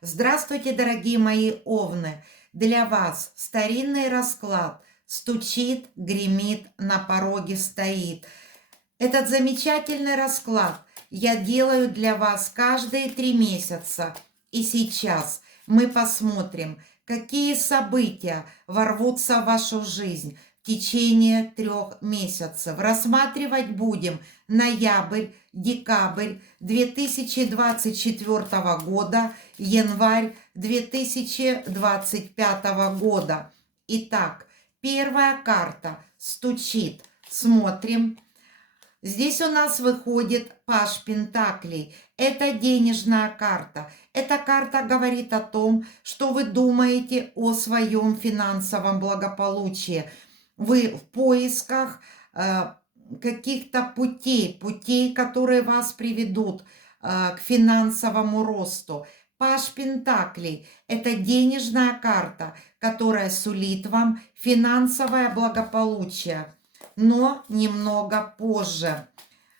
Здравствуйте, дорогие мои овны! Для вас старинный расклад стучит, гремит, на пороге стоит. Этот замечательный расклад я делаю для вас каждые 3 месяца. И сейчас мы посмотрим, какие события ворвутся в вашу жизнь в течение 3 месяцев. Рассматривать будем ноябрь, декабрь 2024 года, январь 2025 года. Итак, первая карта стучит. Смотрим. Здесь у нас выходит паж Пентаклей. Это денежная карта. Эта карта говорит о том, что вы думаете о своем финансовом благополучии. Вы в поисках каких-то путей, которые вас приведут к финансовому росту. Паж Пентаклей – это денежная карта, которая сулит вам финансовое благополучие, но немного позже.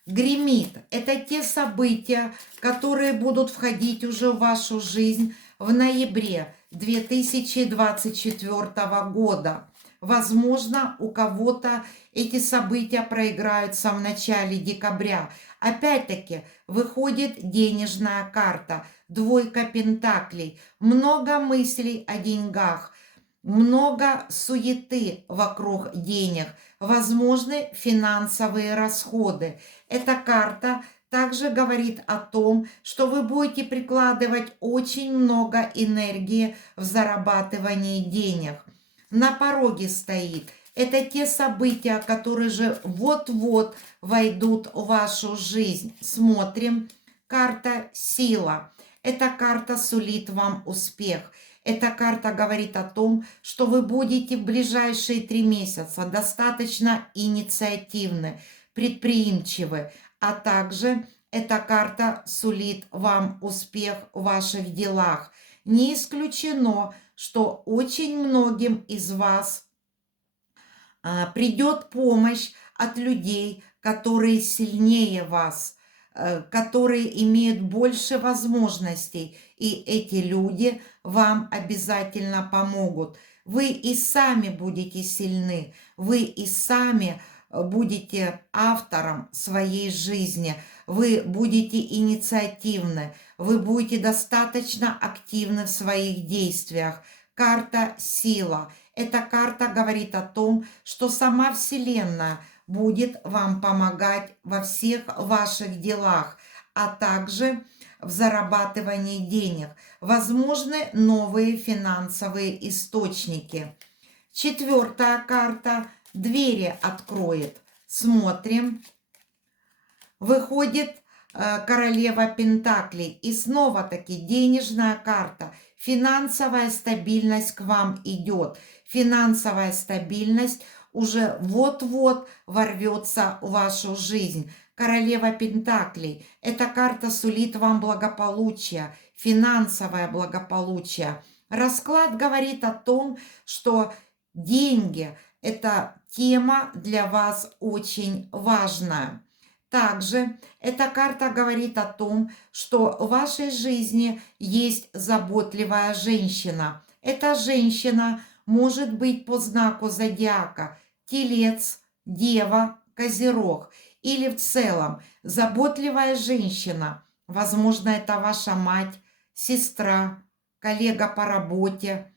Гремит – это те события, которые будут входить уже в вашу жизнь в ноябре 2024 года. Возможно, у кого-то эти события проиграются в начале декабря. Опять-таки, выходит денежная карта, двойка пентаклей, много мыслей о деньгах, много суеты вокруг денег, возможны финансовые расходы. Эта карта также говорит о том, что вы будете прикладывать очень много энергии в зарабатывании денег. На пороге стоит. Это те события, которые же вот-вот войдут в вашу жизнь. Смотрим. Карта «Сила». Эта карта сулит вам успех. Эта карта говорит о том, что вы будете в ближайшие 3 месяца достаточно инициативны, предприимчивы, а также эта карта сулит вам успех в ваших делах. Не исключено, что очень многим из вас придет помощь от людей, которые сильнее вас, которые имеют больше возможностей, и эти люди вам обязательно помогут. Вы и сами будете сильны, вы и сами будете автором своей жизни, вы будете инициативны, вы будете достаточно активны в своих действиях. Карта «Сила». Эта карта говорит о том, что сама Вселенная будет вам помогать во всех ваших делах, а также в зарабатывании денег. Возможны новые финансовые источники. Четвертая карта двери откроет. Смотрим. Выходит королева Пентаклей. И снова-таки денежная карта. Финансовая стабильность к вам идет. Финансовая стабильность уже вот-вот ворвется в вашу жизнь. Королева Пентаклей. Эта карта сулит вам благополучие, финансовое благополучие. Расклад говорит о том, что деньги – это тема для вас очень важная. Также эта карта говорит о том, что в вашей жизни есть заботливая женщина. Эта женщина может быть по знаку зодиака Телец, Дева, Козерог или в целом заботливая женщина. Возможно, это ваша мать, сестра, коллега по работе,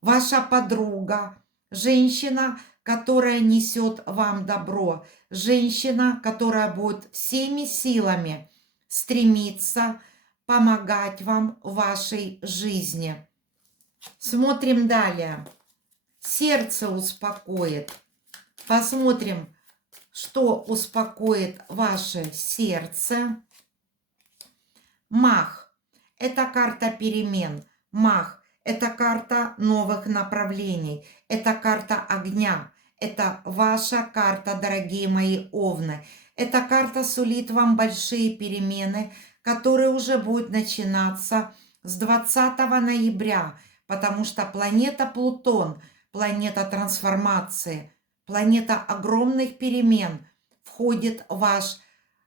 ваша подруга, женщина, которая несет вам добро, женщина, которая будет всеми силами стремиться помогать вам в вашей жизни. Смотрим далее. Сердце успокоит. Посмотрим, что успокоит ваше сердце. Маг – это карта перемен. Маг – это карта новых направлений. Это карта огня. Это ваша карта, дорогие мои овны. Эта карта сулит вам большие перемены, которые уже будут начинаться с 20 ноября, потому что планета Плутон, планета трансформации, планета огромных перемен, входит в ваш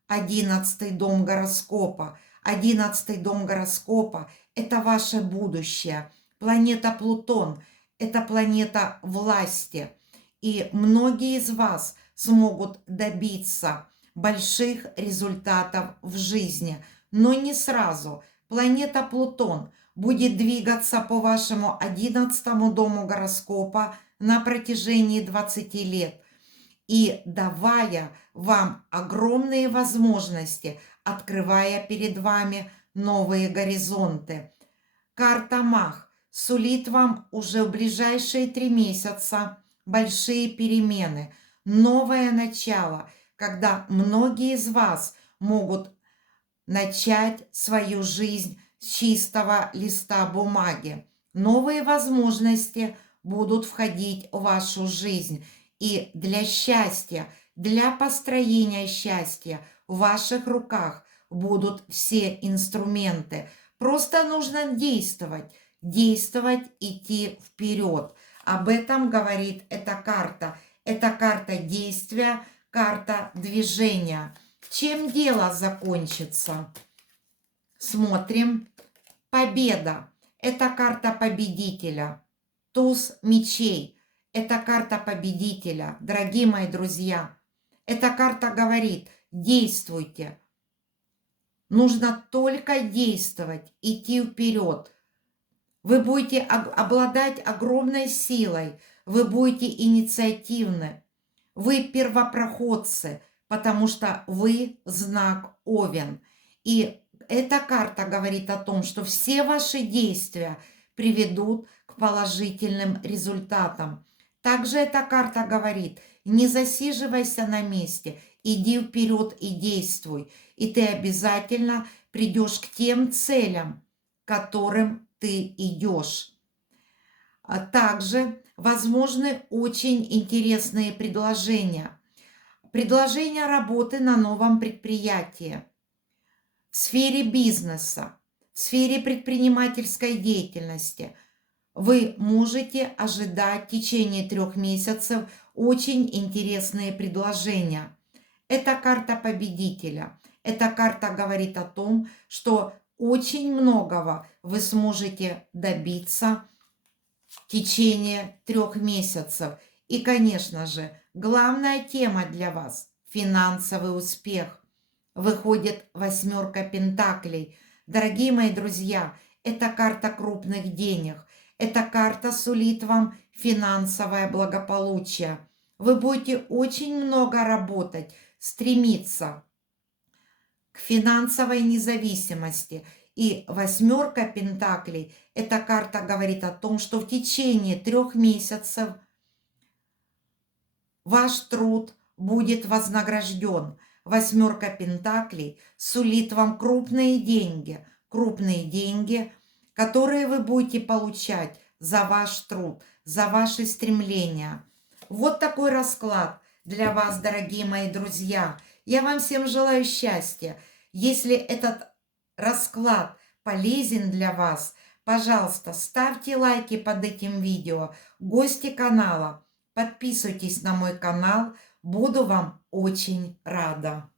11-й дом гороскопа. 11-й дом гороскопа – это ваше будущее. Планета Плутон – это планета власти. И многие из вас смогут добиться больших результатов в жизни, но не сразу. Планета Плутон будет двигаться по вашему 11 дому гороскопа на протяжении 20 лет и давая вам огромные возможности, открывая перед вами новые горизонты. Карта Мах сулит вам уже в ближайшие 3 месяца большие перемены, новое начало, когда многие из вас могут начать свою жизнь с чистого листа бумаги. Новые возможности будут входить в вашу жизнь. И для счастья, для построения счастья в ваших руках будут все инструменты. Просто нужно действовать, идти вперед. Об этом говорит эта карта. Это карта действия, карта движения. Чем дело закончится? Смотрим. Победа. Это карта победителя. Туз мечей. Это карта победителя. Дорогие мои друзья, эта карта говорит: действуйте. Нужно только действовать, идти вперед. Вы будете обладать огромной силой. Вы будете инициативны. Вы первопроходцы, потому что вы знак Овен. И эта карта говорит о том, что все ваши действия приведут к положительным результатам. Также эта карта говорит: не засиживайся на месте, иди вперед и действуй. И ты обязательно придешь к тем целям, к которым ты идешь. А также возможны очень интересные предложения. Предложения работы на новом предприятии, в сфере бизнеса, в сфере предпринимательской деятельности. Вы можете ожидать в течение 3 месяцев очень интересные предложения. Это карта победителя. Эта карта говорит о том, что очень многого вы сможете добиться в течение 3 месяцев. И, конечно же, главная тема для вас – финансовый успех. Выходит 8 пентаклей. Дорогие мои друзья, это карта крупных денег. Эта карта сулит вам финансовое благополучие. Вы будете очень много работать, стремиться к финансовой независимости. И 8 пентаклей – эта карта говорит о том, что в течение 3 месяцев ваш труд будет вознагражден. 8 пентаклей сулит вам крупные деньги, которые вы будете получать за ваш труд, за ваши стремления. Вот такой расклад для вас, дорогие мои друзья. Я вам всем желаю счастья. Если этот расклад полезен для вас, пожалуйста, ставьте лайки под этим видео. Гости канала, подписывайтесь на мой канал. Буду вам очень рада.